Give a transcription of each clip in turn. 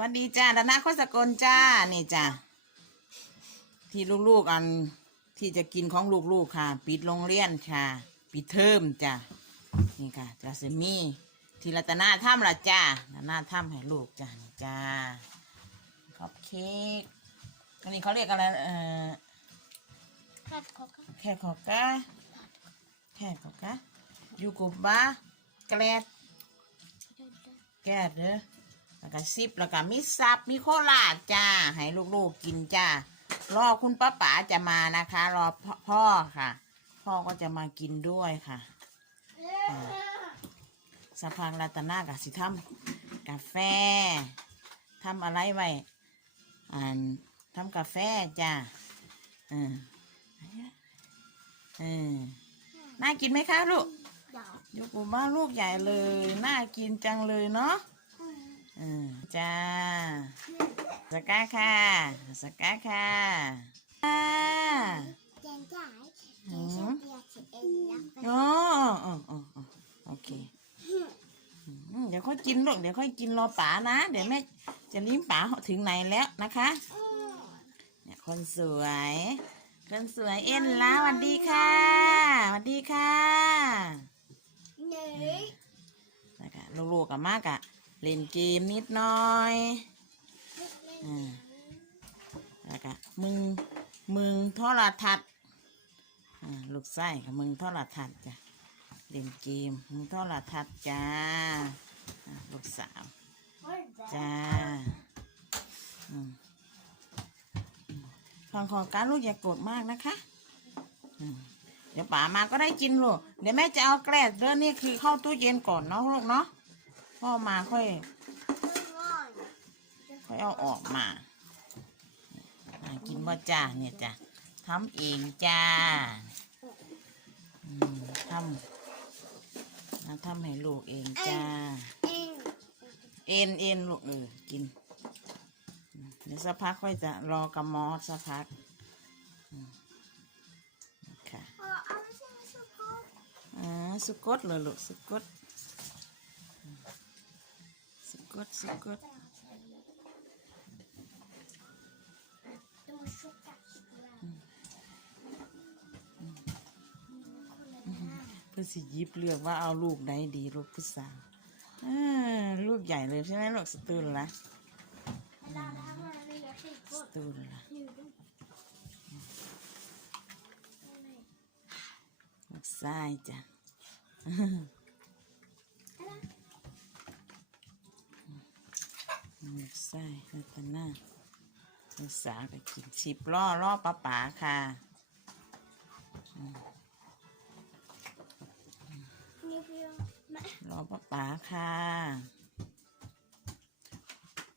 วัสดีจ้าดานาโคสกลจ้า นี่จ้าที่ลูกๆอันที่จะกินของลูกๆค่ะ ปิดโรงเรียนค่ะ ปิดเทอมจ้านี่ค่ะจะเซมีที่รัตนาถ้ำละจ้ารัตนาถ้ำให้ลูกจ้านี่จ้าขอบเค้กอันนี้เขาเรียกอะไรเอ่อผัดข้าวแค่ขอกะแค่ขอกะยูกุบบะแกลดแก้เด้อ แล้วก็ซิปแล้วก็มีซับมีโคลาดจ้า ให้ลูกๆกินจ้า รอคุณป้าป๋าจะมานะคะ รอพ่อพ่อค่ะ พ่อก็จะมากินด้วยค่ะสะพานรัตนากับสิทำกาแฟทำอะไรไว้อ่านทำกาแฟจ้าเออเออน่ากินไหมคะลูกดาวยกบ้านลูกใหญ่เลย น่ากินจังเลยเนาะ อืมจ้าสกาค่ะ สกาค่ะอ่าเจนจ่ายเจนเชียร์เปียสิเอ็นรักไปโอ้โอ้โอ้โอ้โอเคอืมเดี๋ยวค่อยกินลูกเดี๋ยวค่อยกินรอป๋านะ เดี๋ยวแม่จะลิ้มป๋าถึงไหนแล้วนะคะเนี่ยคนสวย คนสวยเอ็นละสวัสดีค่ะสวัสดีค่ะเนยแล้วก็ลูกๆกับมากอะ เล่นเกมนิดหน่อยอ่าแล้วก็มึงมึงโทรทัศน์อ่าลูกไส้กับมึงโทรทัศน์จ้ะเล่นเกมมึงโทรทัศน์จ้าอ่าลูกสาวจ้าอืมอืมฟังของการลูกอย่าโกรธมากนะคะเดี๋ยวป๋ามาก็ได้กินลูกเดี๋ยวแม่จะเอาแกล้เรื่องนี้คือเข้าตู้เย็นก่อนเนาะลูกเนาะ พ่อมาค่อย ค่อยเอาออกมาอ่ากินว่าจ้าเนี่ยจ้ะทำเองจ้าอืมทำนะทำให้ลูกเองจ้า เอ็นเอ็นเอ็นลูกเออกินอืมเดี๋ยวสักพักค่อยจะรอกระมอสักพักอืมค่ะอ๋อเอาไม่ใช่สุโขอ่าสุกดเลยลูกสุกดอืม สุกดสุกดจะมาชุบกับสุราเพื่อสิหยิบเลือกว่าเอาลูกไหนดีลูกผู้สาวอ่าลูกใหญ่เลยใช่ไหมลูกสตูนละเราทำอะไรอยากให้กสดตูนละอยู่ด้วยลูกทรายจ้ะ ลูกทรายรัตนาลูกสาวก็กินสิบล่อล่อป้าป๋าค่ะนี่เพียงไม่รอป้าป๋าค่ะ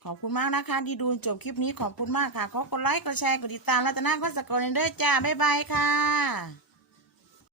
ขอบคุณมากนะคะ ที่ดูจบคลิปนี้ขอบคุณมากค่ะ ขอกดไลค์ กดแชร์ กดติดตามรัตนาก็สกอร์เรนเดอร์จ้า บ๊ายบายค่ะ